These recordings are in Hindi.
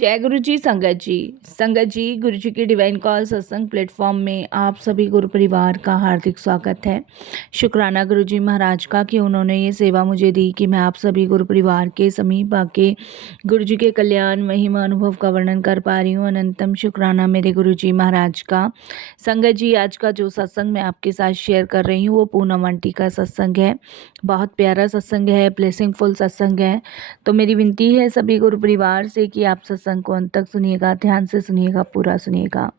जय गुरु जी। संगत जी गुरु जी के डिवाइन कॉल सत्संग प्लेटफॉर्म में आप सभी गुरु परिवार का हार्दिक स्वागत है। शुक्राना गुरु जी महाराज का कि उन्होंने ये सेवा मुझे दी कि मैं आप सभी गुरु परिवार के समीप आके गुरु जी के कल्याण महिमा अनुभव का वर्णन कर पा रही हूँ। अनंतम शुक्राना मेरे गुरु जी महाराज का। संगत जी, आज का जो सत्संग मैं आपके साथ शेयर कर रही हूँ वो पूनम आंटी का सत्संग है। बहुत प्यारा सत्संग है, ब्लेसिंगफुल सत्संग है। तो मेरी विनती है सभी गुरु परिवार से कि आप सत्संग को अंत तक सुनिएगा, ध्यान से सुनिएगा, पूरा सुनिएगा।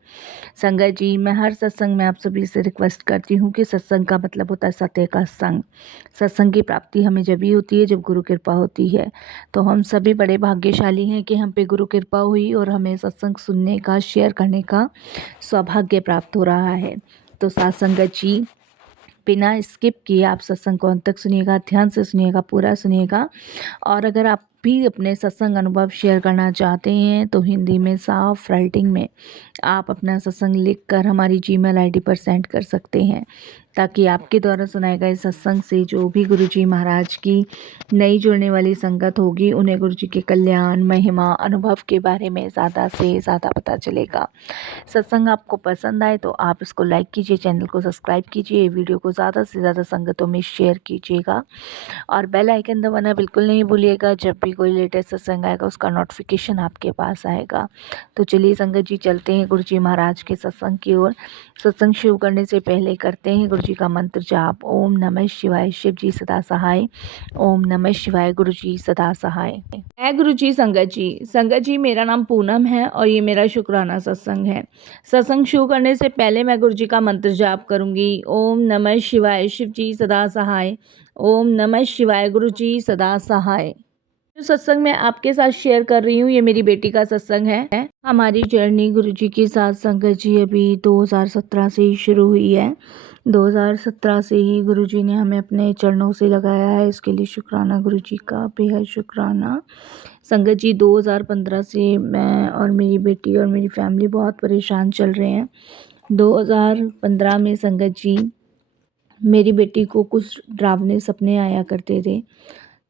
संगत जी, मैं हर सत्संग में आप सभी से रिक्वेस्ट करती हूँ कि सत्संग का मतलब होता है सत्य का संग। सत्संग की प्राप्ति हमें जब ही होती है जब गुरु कृपा होती है। तो हम सभी बड़े भाग्यशाली हैं कि हम पे गुरु कृपा हुई और हमें सत्संग सुनने का, शेयर करने का सौभाग्य प्राप्त हो रहा है। तो साथ संगत जी, बिना स्किप किए आप सत्संग को अंत तक सुनिएगा, ध्यान से सुनिएगा, पूरा सुनिएगा। और अगर आप भी अपने सत्संग अनुभव शेयर करना चाहते हैं तो हिंदी में साफ राइटिंग में आप अपना सत्संग लिखकर हमारी जीमेल आईडी पर सेंड कर सकते हैं, ताकि आपके द्वारा सुनाए गए सत्संग से जो भी गुरु जी महाराज की नई जुड़ने वाली संगत होगी उन्हें गुरु जी के कल्याण महिमा अनुभव के बारे में ज़्यादा से ज़्यादा पता चलेगा। सत्संग आपको पसंद आए तो आप इसको लाइक कीजिए, चैनल को सब्सक्राइब कीजिए, वीडियो को ज़्यादा से ज़्यादा संगतों में शेयर कीजिएगा और बेल आइकन दबाना बिल्कुल नहीं भूलिएगा। जब भी कोई लेटेस्ट सत्संग आएगा उसका नोटिफिकेशन आपके पास आएगा। तो चलिए संगत जी, चलते हैं गुरु जी महाराज के सत्संग की ओर। सत्संग शुरू करने से पहले करते हैं गुरु जी का मंत्र जाप। ओम नमः शिवाय, शिव जी सदा सहाय। ओम नमः शिवाय, गुरु जी सदा सहाय। है गुरु जी। संगत जी, मेरा नाम पूनम है और ये मेरा शुक्राना सत्संग है। सत्संग शुरू करने से पहले मैं गुरु जी का मंत्र जाप करूंगी। ओम नमः शिवाय, शिव जी सदा सहाय। ओम नमः शिवाय, गुरु जी सदा सहाय। जो सत्संग मैं आपके साथ शेयर कर रही हूँ ये मेरी बेटी का सत्संग है। हमारी जर्नी गुरु जी के साथ संगत जी अभी 2017 से ही शुरू हुई है। 2017 से ही गुरु जी ने हमें अपने चरणों से लगाया है, इसके लिए शुक्राना गुरु जी का, बेहद शुक्राना। संगत जी, 2015 से मैं और मेरी बेटी और मेरी फैमिली बहुत परेशान चल रहे हैं। 2015 में संगत जी मेरी बेटी को कुछ डरावने सपने आया करते थे।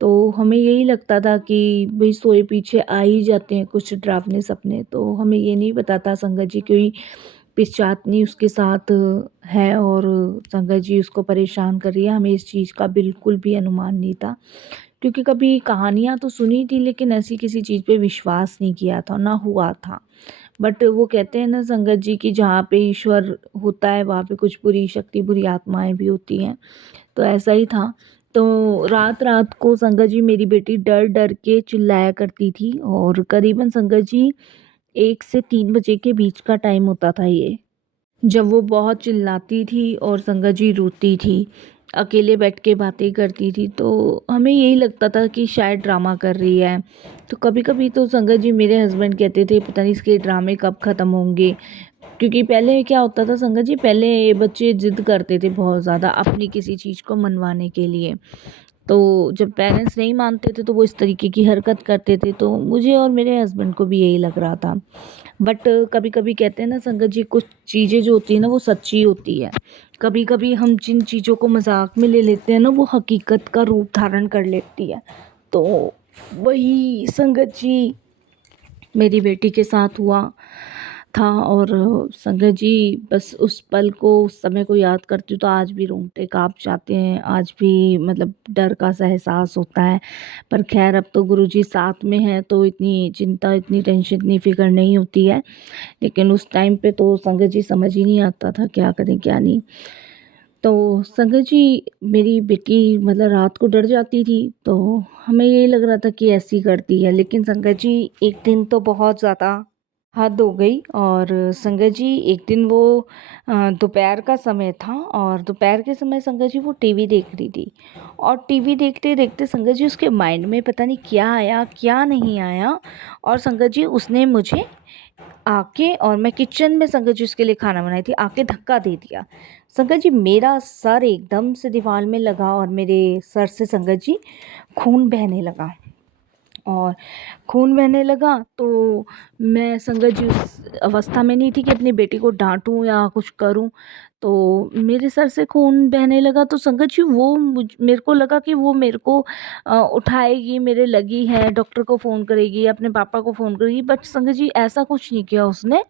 तो हमें यही लगता था कि भाई सोए पीछे आ ही जाते हैं कुछ डरावने सपने। तो हमें ये नहीं पता था संगत जी कोई पिशाचनी उसके साथ है और संगत जी उसको परेशान कर रही है। हमें इस चीज़ का बिल्कुल भी अनुमान नहीं था, क्योंकि कभी कहानियाँ तो सुनी थी लेकिन ऐसी किसी चीज़ पे विश्वास नहीं किया था, ना हुआ था। बट वो कहते हैं ना संगत जी कि जहाँ पे ईश्वर होता है वहाँ पे कुछ बुरी शक्ति, बुरी आत्माएं भी होती हैं। तो ऐसा ही था। तो रात रात को संगत जी मेरी बेटी डर डर के चिल्लाया करती थी और करीबन संगत जी 1 से 3 बजे के बीच का टाइम होता था ये, जब वो बहुत चिल्लाती थी और संगत जी रोती थी, अकेले बैठ के बातें करती थी। तो हमें यही लगता था कि शायद ड्रामा कर रही है। तो कभी कभी तो संगत जी मेरे हस्बैंड कहते थे पता नहीं इसके ड्रामे कब ख़त्म होंगे, क्योंकि पहले क्या होता था संगत जी, पहले बच्चे जिद करते थे बहुत ज़्यादा अपनी किसी चीज़ को मनवाने के लिए। तो जब पेरेंट्स नहीं मानते थे तो वो इस तरीके की हरकत करते थे। तो मुझे और मेरे हस्बैंड को भी यही लग रहा था। बट कभी कभी कहते हैं ना संगत जी, कुछ चीज़ें जो होती है ना वो सच्ची होती है। कभी कभी हम जिन चीज़ों को मजाक में ले लेते हैं ना वो हकीकत का रूप धारण कर लेती है। तो वही संगत जी मेरी बेटी के साथ हुआ था। और संगत जी बस उस पल को, उस समय को याद करती हूँ तो आज भी रोंगटे काँप जाते हैं, आज भी मतलब डर का सा एहसास होता है। पर खैर अब तो गुरुजी साथ में हैं तो इतनी चिंता, इतनी टेंशन, इतनी फिक्र नहीं होती है। लेकिन उस टाइम पे तो संगत जी समझ ही नहीं आता था क्या करें क्या नहीं। तो संगत जी मेरी बेटी मतलब रात को डर जाती थी तो हमें यही लग रहा था कि ऐसी करती है। लेकिन संगत जी एक दिन तो बहुत ज़्यादा हद हो गई। और संगत जी एक दिन वो दोपहर का समय था और दोपहर के समय संगत जी वो टीवी देख रही थी। और टीवी देखते देखते संगत जी उसके माइंड में पता नहीं क्या आया क्या नहीं आया, और संगत जी उसने मुझे आके, और मैं किचन में संगत जी उसके लिए खाना बनाई थी, आके धक्का दे दिया। संगत जी मेरा सर एकदम से दीवार में लगा और मेरे सर से संगत जी खून बहने लगा। और खून बहने लगा। तो मैं संगत जी उस अवस्था में नहीं थी कि अपनी बेटी को डांटूं या कुछ करूं। तो मेरे सर से खून बहने लगा तो संगत जी वो मेरे को लगा कि वो मेरे को उठाएगी, मेरे लगी है, डॉक्टर को फ़ोन करेगी, अपने पापा को फ़ोन करेगी, बट संगत जी ऐसा कुछ नहीं किया उसने।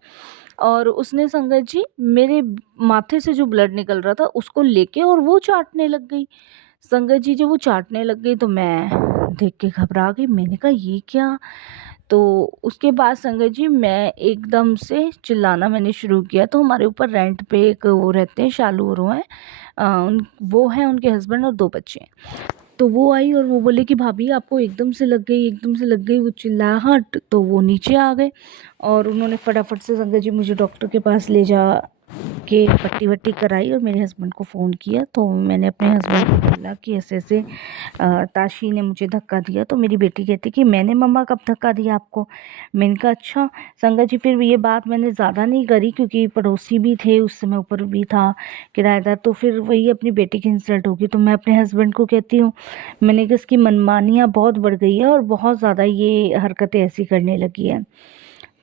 और उसने संगत जी मेरे माथे से जो ब्लड निकल रहा था उसको लेके और वो चाटने लग गई। संगत जी जब वो चाटने लग गई तो मैं देख के घबरा गई। मैंने कहा ये क्या? तो उसके बाद संगत जी मैं एकदम से चिल्लाना मैंने शुरू किया। तो हमारे ऊपर रेंट पे एक वो रहते हैं, शालू और वो हैं, वो हैं, उनके हस्बैंड और 2 बच्चे हैं। तो वो आई और वो बोले कि भाभी आपको एकदम से लग गई, एकदम से लग गई। वो चिल्लाहट, तो वो नीचे आ गए और उन्होंने फटाफट से संगत जी मुझे डॉक्टर के पास ले जा के पट्टी वट्टी कराई और मेरे हस्बैंड को फ़ोन किया। तो मैंने अपने हस्बैंड को बोला कि ऐसे ऐसे ताशी ने मुझे धक्का दिया। तो मेरी बेटी कहती कि मैंने मम्मा कब धक्का दिया आपको? मैंने कहा अच्छा। संगत जी फिर ये बात मैंने ज़्यादा नहीं करी क्योंकि पड़ोसी भी थे, उस समय ऊपर भी था किराएदार, तो फिर वही अपनी बेटी की इंसल्ट होगी। तो मैं अपने हस्बैंड को कहती हूँ, मैंने कहा इसकी मनमानियाँ बहुत बढ़ गई है और बहुत ज़्यादा ये हरकतें ऐसी करने लगी है।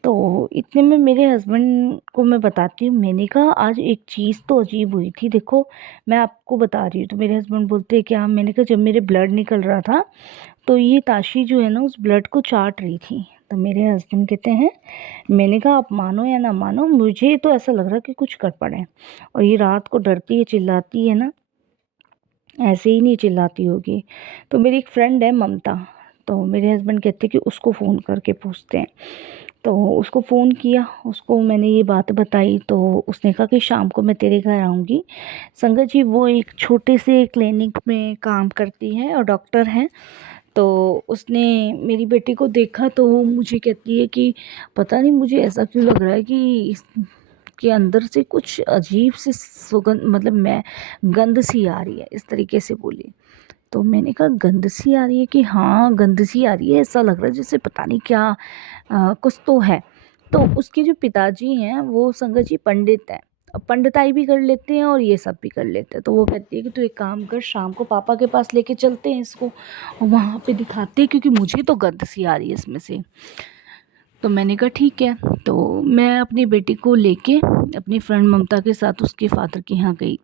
तो इतने में मेरे हस्बैंड को मैं बताती हूँ, मैंने कहा आज एक चीज़ तो अजीब हुई थी, देखो मैं आपको बता रही हूँ। तो मेरे हस्बैंड बोलते हैं क्या? मैंने कहा जब मेरे ब्लड निकल रहा था तो ये ताशी जो है ना उस ब्लड को चाट रही थी। तो मेरे हस्बैंड कहते हैं, मैंने कहा आप मानो या ना मानो मुझे तो ऐसा लग रहा कि कुछ कर पड़े। और ये रात को डरती है, चिल्लाती है ना, ऐसे ही नहीं चिल्लाती होगी। तो मेरी एक फ्रेंड है ममता, तो मेरे हस्बैंड कहते हैं कि उसको फ़ोन करके पूछते हैं। तो उसको फ़ोन किया, उसको मैंने ये बात बताई तो उसने कहा कि शाम को मैं तेरे घर आऊँगी। संगत जी वो एक छोटे से क्लिनिक में काम करती है और डॉक्टर हैं। तो उसने मेरी बेटी को देखा तो वो मुझे कहती है कि पता नहीं मुझे ऐसा क्यों लग रहा है कि इसके अंदर से कुछ अजीब सी सुगंध, मतलब मैं गंध सी आ रही है, इस तरीके से बोली। तो मैंने कहा गंध सी आ रही है? कि हाँ गंध सी आ रही है, ऐसा लग रहा है जैसे पता नहीं क्या कुछ तो है। तो उसके जो पिताजी हैं वो संगत जी पंडित हैं, पंडिताई भी कर लेते हैं और ये सब भी कर लेते हैं। तो वो कहती है कि तू एक काम कर, शाम को पापा के पास लेके चलते हैं इसको और वहाँ पे दिखाते हैं क्योंकि मुझे तो गंध सी आ रही है इसमें से। तो मैंने कहा ठीक है। तो मैं अपनी बेटी को लेके अपनी फ्रेंड ममता के साथ उसके फादर के यहाँ गई।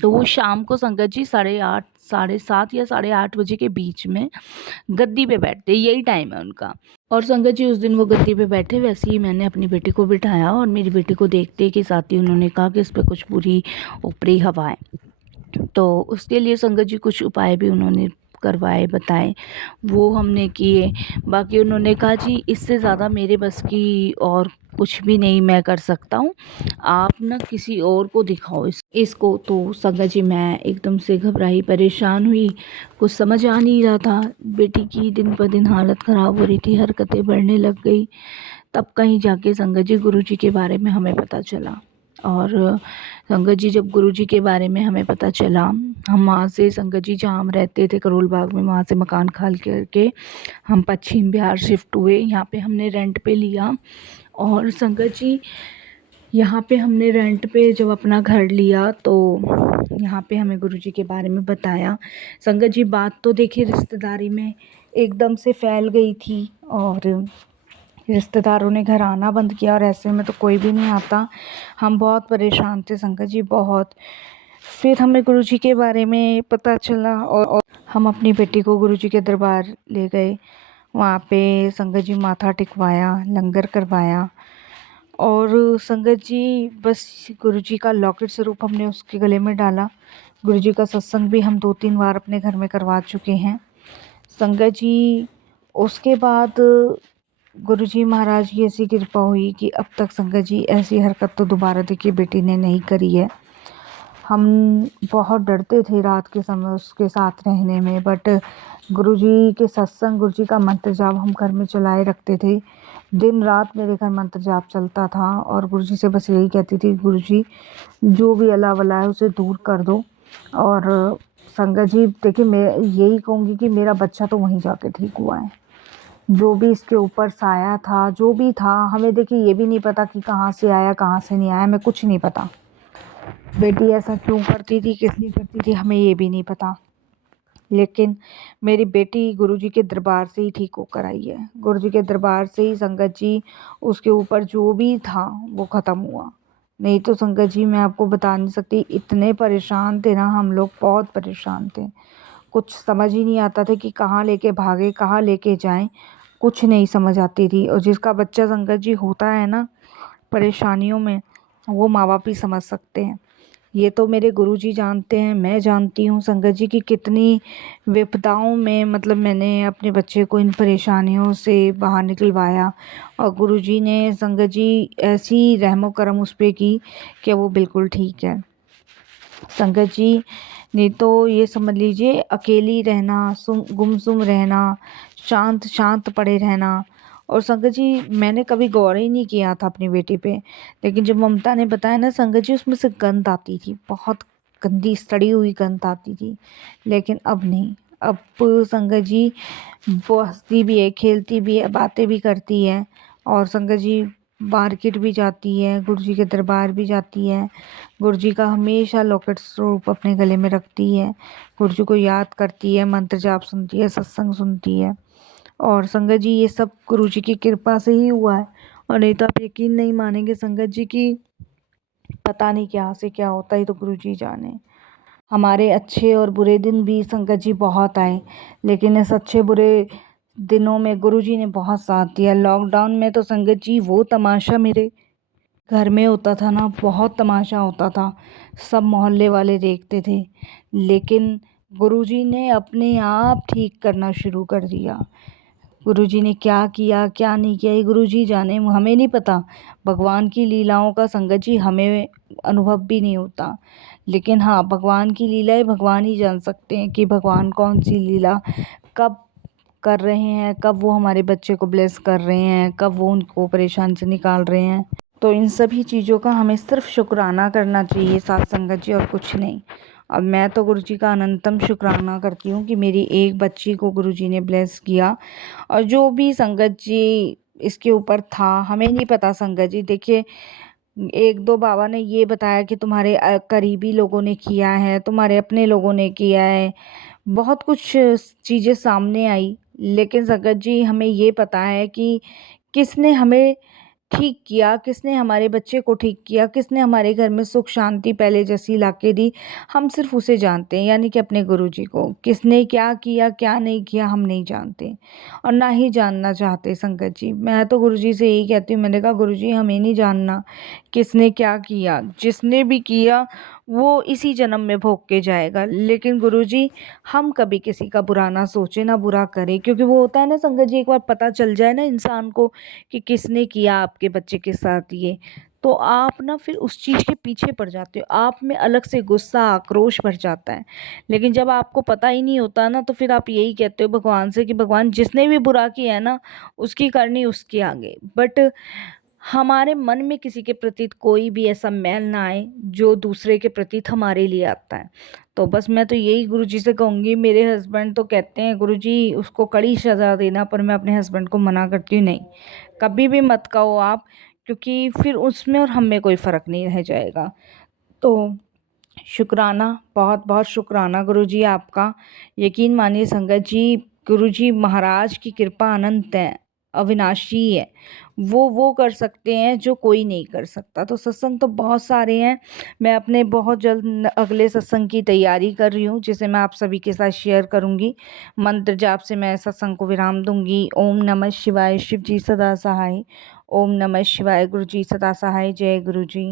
तो वो शाम को संगत जी 8:30 7:30 या 8:30 बजे के बीच में गद्दी पे बैठते, यही टाइम है उनका। और संगत जी उस दिन वो गद्दी पे बैठे, वैसे ही मैंने अपनी बेटी को बिठाया और मेरी बेटी को देखते के साथ ही उन्होंने कहा कि इस पे कुछ बुरी ऊपरी हवा है। तो उसके लिए संगत जी कुछ उपाय भी उन्होंने करवाए, बताए, वो हमने किए। बाकी उन्होंने कहा जी इससे ज़्यादा मेरे बस की और कुछ भी नहीं मैं कर सकता हूँ, आप ना किसी और को दिखाओ इसको। तो संगत जी मैं एकदम से घबराई, परेशान हुई, कुछ समझ आ नहीं रहा था। बेटी की दिन पर दिन हालत ख़राब हो रही थी, हरकतें बढ़ने लग गई। तब कहीं जाके संगत जी गुरुजी के बारे में हमें पता चला। और संगत जी जब गुरुजी के बारे में हमें पता चला, हम वहाँ से संगत जी जहाँ हम रहते थे करोल बाग में, वहाँ से मकान खाली करके हम पश्चिम बिहार शिफ्ट हुए। यहाँ पे हमने रेंट पे लिया और संगत जी यहाँ पे हमने रेंट पे जब अपना घर लिया तो यहाँ पे हमें गुरुजी के बारे में बताया। संगत जी बात तो देखिए रिश्तेदारी में एकदम से फैल गई थी और रिश्तेदारों ने घर आना बंद किया और ऐसे में तो कोई भी नहीं आता। हम बहुत परेशान थे संगत जी, बहुत। फिर हमें गुरुजी के बारे में पता चला और हम अपनी बेटी को गुरुजी के दरबार ले गए। वहाँ पे संगत जी माथा टिकवाया, लंगर करवाया और संगत जी बस गुरुजी का लॉकेट स्वरूप हमने उसके गले में डाला। गुरुजी का सत्संग भी हम 2-3 बार अपने घर में करवा चुके हैं संगत जी। उसके बाद गुरुजी महाराज की ऐसी कृपा हुई कि अब तक संगत जी ऐसी हरकत तो दोबारा देखिए बेटी ने नहीं करी है। हम बहुत डरते थे रात के समय उसके साथ रहने में, बट गुरुजी के सत्संग, गुरुजी का मंत्र जाप हम घर में चलाए रखते थे। दिन रात मेरे घर मंत्र जाप चलता था और गुरुजी से बस यही कहती थी, गुरुजी जो भी अला वला है उसे दूर कर दो। और संगत जी देखिए मैं यही कहूँगी कि मेरा बच्चा तो वहीं जाके ठीक हुआ है। जो भी इसके ऊपर साया था, जो भी था, हमें देखिए ये भी नहीं पता कि कहाँ से आया कहाँ से नहीं आया, हमें कुछ नहीं पता। बेटी ऐसा क्यों करती थी, किस लिए करती थी, हमें ये भी नहीं पता। लेकिन मेरी बेटी गुरुजी के दरबार से ही ठीक होकर आई है। गुरुजी के दरबार से ही संगत जी उसके ऊपर जो भी था वो ख़त्म हुआ। नहीं तो संगत जी मैं आपको बता नहीं सकती, इतने परेशान थे ना हम लोग, बहुत परेशान थे। कुछ समझ ही नहीं आता था कि कहाँ लेके भागे, कहाँ लेके जाएं, कुछ नहीं समझ आती थी। और जिसका बच्चा संगत जी होता है ना परेशानियों में, वो माँ बाप ही समझ सकते हैं। ये तो मेरे गुरुजी जानते हैं, मैं जानती हूँ संगत जी की कितनी विपदाओं में मतलब मैंने अपने बच्चे को इन परेशानियों से बाहर निकलवाया। और गुरुजी ने संगत जी ऐसी रहमो करम उस पे की कि वो बिल्कुल ठीक है। संगत जी ने तो ये समझ लीजिए अकेली रहना, गुमसुम रहना, शांत शांत पड़े रहना। और संगत जी मैंने कभी गौर ही नहीं किया था अपनी बेटी पे, लेकिन जब ममता ने बताया ना संगत जी, उसमें से गंध आती थी, बहुत गंदी सड़ी हुई गंध आती थी। लेकिन अब नहीं, अब संगत जी वो हंसती भी है, खेलती भी है, बातें भी करती है। और संगत जी मार्केट भी जाती है, गुरुजी के दरबार भी जाती है। गुरुजी का हमेशा लॉकेट स्वरूप अपने गले में रखती है, गुरुजी को याद करती है, मंत्र जाप सुनती है, सत्संग सुनती है। और संगत जी ये सब गुरुजी की कृपा से ही हुआ है। और नहीं तो आप यकीन नहीं मानेंगे संगत जी की पता नहीं क्या से क्या होता है, तो गुरुजी जाने। हमारे अच्छे और बुरे दिन भी संगत जी बहुत आए, लेकिन इस अच्छे बुरे दिनों में गुरुजी ने बहुत साथ दिया। लॉकडाउन में तो संगत जी वो तमाशा मेरे घर में होता था ना, बहुत तमाशा होता था, सब मोहल्ले वाले देखते थे। लेकिन गुरुजी ने अपने आप ठीक करना शुरू कर दिया। गुरुजी ने क्या किया क्या नहीं किया ये गुरुजी जाने, हमें नहीं पता। भगवान की लीलाओं का संगत जी हमें अनुभव भी नहीं होता। लेकिन हाँ, भगवान की लीलाएं भगवान ही जान सकते हैं कि भगवान कौन सी लीला कब कर रहे हैं, कब वो हमारे बच्चे को ब्लेस कर रहे हैं, कब वो उनको परेशान से निकाल रहे हैं। तो इन सभी चीज़ों का हमें सिर्फ शुक्राना करना चाहिए साथ संगत जी, और कुछ नहीं। अब मैं तो गुरुजी का अनंतम शुक्राना करती हूँ कि मेरी एक बच्ची को गुरुजी ने ब्लेस किया। और जो भी संगत जी इसके ऊपर था हमें नहीं पता संगत जी। देखिए, एक दो बाबा ने ये बताया कि तुम्हारे करीबी लोगों ने किया है, तुम्हारे अपने लोगों ने किया है, बहुत कुछ चीज़ें सामने आई। लेकिन संगत जी हमें ये पता है कि किसने हमें ठीक किया, किसने हमारे बच्चे को ठीक किया, किसने हमारे घर में सुख शांति पहले जैसी लाके दी, हम सिर्फ उसे जानते हैं, यानी कि अपने गुरुजी को। किसने क्या किया क्या नहीं किया हम नहीं जानते, और ना ही जानना चाहते संगत जी। मैं तो गुरुजी से यही कहती हूँ, मैंने कहा गुरुजी हमें नहीं जानना किसने क्या किया, जिसने भी किया वो इसी जन्म में भोग के जाएगा। लेकिन गुरुजी हम कभी किसी का बुरा ना सोचें, ना बुरा करें, क्योंकि वो होता है ना संगत जी, एक बार पता चल जाए ना इंसान को कि किसने किया आपके बच्चे के साथ ये, तो आप ना फिर उस चीज़ के पीछे पड़ जाते हो, आप में अलग से गुस्सा आक्रोश भर जाता है। लेकिन जब आपको पता ही नहीं होता ना, तो फिर आप यही कहते हो भगवान से कि भगवान जिसने भी बुरा किया है ना, उसकी करनी उसके आगे। बट हमारे मन में किसी के प्रति कोई भी ऐसा मैल ना आए जो दूसरे के प्रति हमारे लिए आता है। तो बस मैं तो यही गुरुजी से कहूँगी। मेरे हस्बैंड तो कहते हैं गुरुजी उसको कड़ी सज़ा देना, पर मैं अपने हस्बैंड को मना करती हूँ, नहीं कभी भी मत कहो आप, क्योंकि फिर उसमें और हम में कोई फ़र्क नहीं रह जाएगा। तो शुक्राना, बहुत बहुत शुक्राना गुरुजी आपका। यकीन मानिए संगत जी, गुरुजी महाराज की कृपा अनंत है, अविनाशी है। वो कर सकते हैं जो कोई नहीं कर सकता। तो सत्संग तो बहुत सारे हैं, मैं अपने बहुत जल्द अगले सत्संग की तैयारी कर रही हूँ, जिसे मैं आप सभी के साथ शेयर करूँगी। मंत्र जाप से मैं सत्संग को विराम दूँगी। ओम नमः शिवाय, शिव जी सदा सहाय। ओम नमः शिवाय, गुरु जी सदा सहाय। जय गुरु जी।